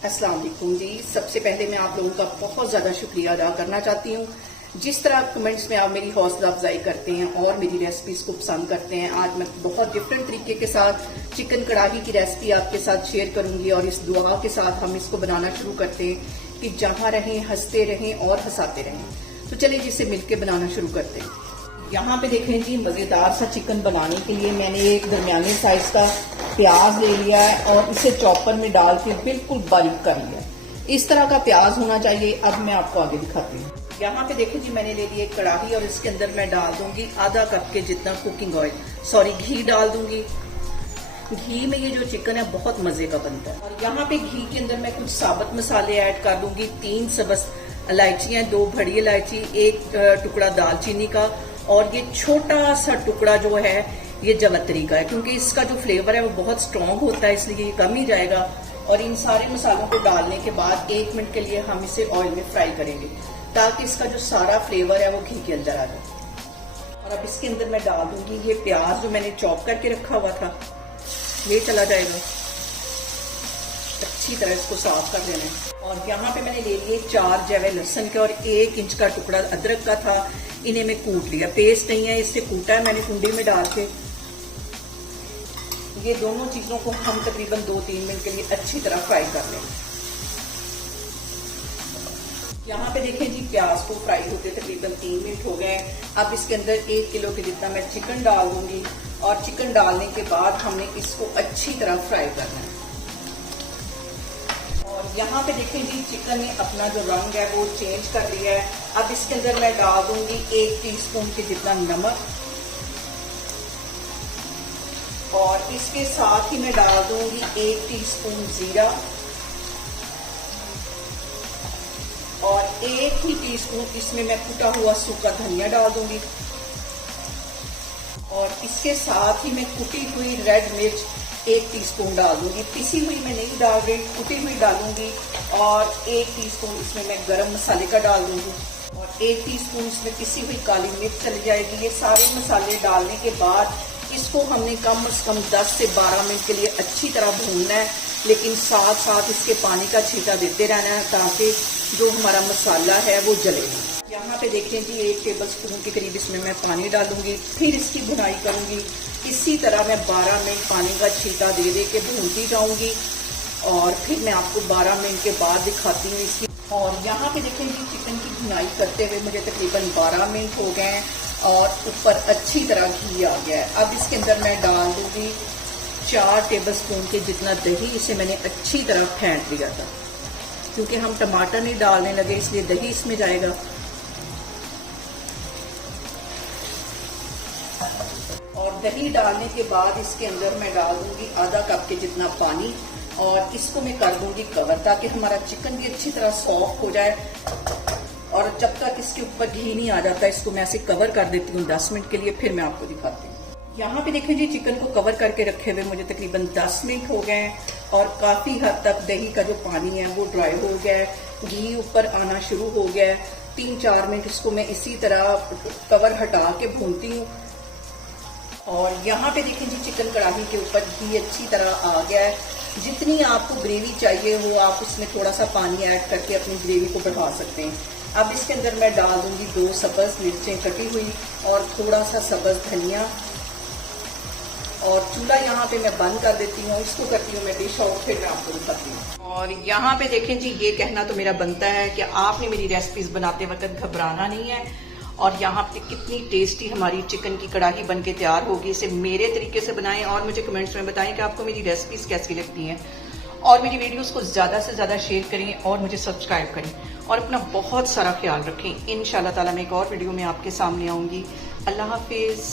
अस्सलाम वालेकुम जी। सबसे पहले मैं आप लोगों का बहुत ज़्यादा शुक्रिया अदा करना चाहती हूँ। जिस तरह आप कमेंट्स में आप मेरी हौसला अफजाई करते हैं और मेरी रेसिपीज़ को पसंद करते हैं, आज मैं बहुत डिफरेंट तरीके के साथ चिकन कढ़ाई की रेसिपी आपके साथ शेयर करूंगी और इस दुआ के साथ हम इसको बनाना शुरू करते हैं कि जहाँ रहें हंसते रहें और हंसाते रहें। तो चलिए जिसे मिलकर बनाना शुरू करते हैं। यहाँ पे देखें जी, मज़ेदार सा चिकन बनाने के लिए मैंने एक दरमियाने साइज का प्याज ले लिया है और इसे चॉपर में डाल के बिल्कुल बारीक कर लिया। इस तरह का प्याज होना चाहिए। अब मैं आपको आगे दिखाती हूँ। यहाँ पे देखें जी, मैंने ले ली एक कढ़ाई और इसके अंदर मैं डाल दूंगी आधा कप के जितना कुकिंग ऑयल, घी डाल दूंगी। घी में ये जो चिकन है बहुत मजे का बनता है। और यहाँ पे घी के अंदर मैं कुछ साबुत मसाले ऐड कर दूंगी। 3 सब्ज इलायचियां, 2 बड़ी इलायची, 1 टुकड़ा दालचीनी का और ये छोटा सा टुकड़ा जो है ये जवतरी का है, क्योंकि इसका जो फ्लेवर है वो बहुत स्ट्रॉन्ग होता है, इसलिए ये कम ही जाएगा। और इन सारे मसालों को डालने के बाद 1 मिनट के लिए हम इसे ऑयल में फ्राई करेंगे ताकि इसका जो सारा फ्लेवर है वो घी के अंदर आ जाए। और अब इसके अंदर मैं डाल दूंगी ये प्याज जो मैंने चॉप करके रखा हुआ था, ये चला जाएगा। अच्छी तरह इसको साफ कर देना है। और यहाँ पे मैंने ले लिए 4 जवे लहसुन के और 1 इंच का टुकड़ा अदरक का था। इन्हें मैं कूट लिया, पेस्ट नहीं है, इससे कूटा है मैंने कुंडी में डाल के। ये दोनों चीजों को हम तकरीबन 2-3 मिनट के लिए अच्छी तरह फ्राई कर लेंगे। यहाँ पे देखें जी, प्याज को फ्राई होते तकरीबन 3 मिनट हो गए। अब इसके अंदर 1 किलो के जितना मैं चिकन डाल दूंगी और चिकन डालने के बाद हमने इसको अच्छी तरह फ्राई करना है। और यहाँ पे देखें जी, चिकन ने अपना जो रंग है वो चेंज कर लिया है। अब इसके अंदर मैं डाल दूंगी 1 टीस्पून के जितना नमक और इसके साथ ही मैं डाल दूंगी 1 टीस्पून जीरा और 1 ही टीस्पून इसमें मैं कुटा हुआ सूखा धनिया डाल दूंगी। और इसके साथ ही मैं कुटी हुई रेड मिर्च 1 टीस्पून डाल दूंगी। पिसी हुई मैं नहीं डाल रही, कुटी हुई डालूंगी। और 1 टीस्पून इसमें मैं गरम मसाले का डाल दूंगी और 1 टीस्पून इसमें पिसी हुई काली मिर्च चली जाएगी। ये सारे मसाले डालने के बाद इसको हमने कम से कम 10 से 12 मिनट के लिए अच्छी तरह भूनना है, लेकिन साथ साथ इसके पानी का छींटा देते रहना है ताकि जो हमारा मसाला है वो जले ना। यहाँ पे देखें जी, 1 टेबल स्पून के करीब इसमें मैं पानी डालूंगी, फिर इसकी भुनाई करूंगी। इसी तरह मैं 12 मिनट पानी का छींटा दे दे के भूनती जाऊंगी और फिर मैं आपको 12 मिनट के बाद दिखाती हूँ इसकी। और यहाँ पे देखें जी, चिकन की भुनाई करते हुए मुझे तकरीबन 12 मिनट हो गए हैं और ऊपर अच्छी तरह घी आ गया है। अब इसके अंदर मैं डाल दूंगी 4 टेबल स्पून के जितना दही। इसे मैंने अच्छी तरह फेंट लिया था, क्योंकि हम टमाटर नहीं डालने लगे इसलिए दही इसमें जाएगा। और दही डालने के बाद इसके अंदर मैं डाल दूंगी आधा कप के जितना पानी और इसको मैं कर दूंगी कवर ताकि हमारा चिकन भी अच्छी तरह सॉफ्ट हो जाए। और जब तक इसके ऊपर घी नहीं आ जाता इसको मैं ऐसे कवर कर देती हूँ 10 मिनट के लिए, फिर मैं आपको दिखाती हूँ। यहाँ पे देखें जी, चिकन को कवर करके रखे हुए मुझे तकरीबन 10 मिनट हो गए हैं और काफी हद तक दही का जो पानी है वो ड्राई हो गया है, घी ऊपर आना शुरू हो गया है। 3-4 मिनट इसको मैं इसी तरह कवर हटा के भूनती हूँ। और यहाँ पे देखें जी, चिकन कढ़ाई के ऊपर घी अच्छी तरह आ गया है। जितनी आपको ग्रेवी चाहिए वो आप उसमें थोड़ा सा पानी ऐड करके अपनी ग्रेवी को बढ़ा सकते हैं। अब इसके अंदर मैं डाल दूंगी 2 सब्ज मिर्चें कटी हुई और थोड़ा सा सब्ज धनिया। और चूल्हा यहाँ पे मैं बंद कर देती हूँ, इसको करती हूँ मैं डिश आउट, फिर मैं आपको दिखाती हूँ। और यहाँ पे देखें जी, ये कहना तो मेरा बनता है कि आपने मेरी रेसिपीज बनाते वक्त घबराना नहीं है। और यहाँ पे कितनी टेस्टी हमारी चिकन की कढ़ाई बन के तैयार होगी। इसे मेरे तरीके से बनाएं और मुझे कमेंट्स में बताएं कि आपको मेरी रेसिपीज कैसी लगती हैं। और मेरी वीडियोस को ज़्यादा से ज़्यादा शेयर करें और मुझे सब्सक्राइब करें और अपना बहुत सारा ख्याल रखें। इंशाल्लाह ताला मैं एक और वीडियो में आपके सामने आऊँगी। अल्लाह हाफिज़।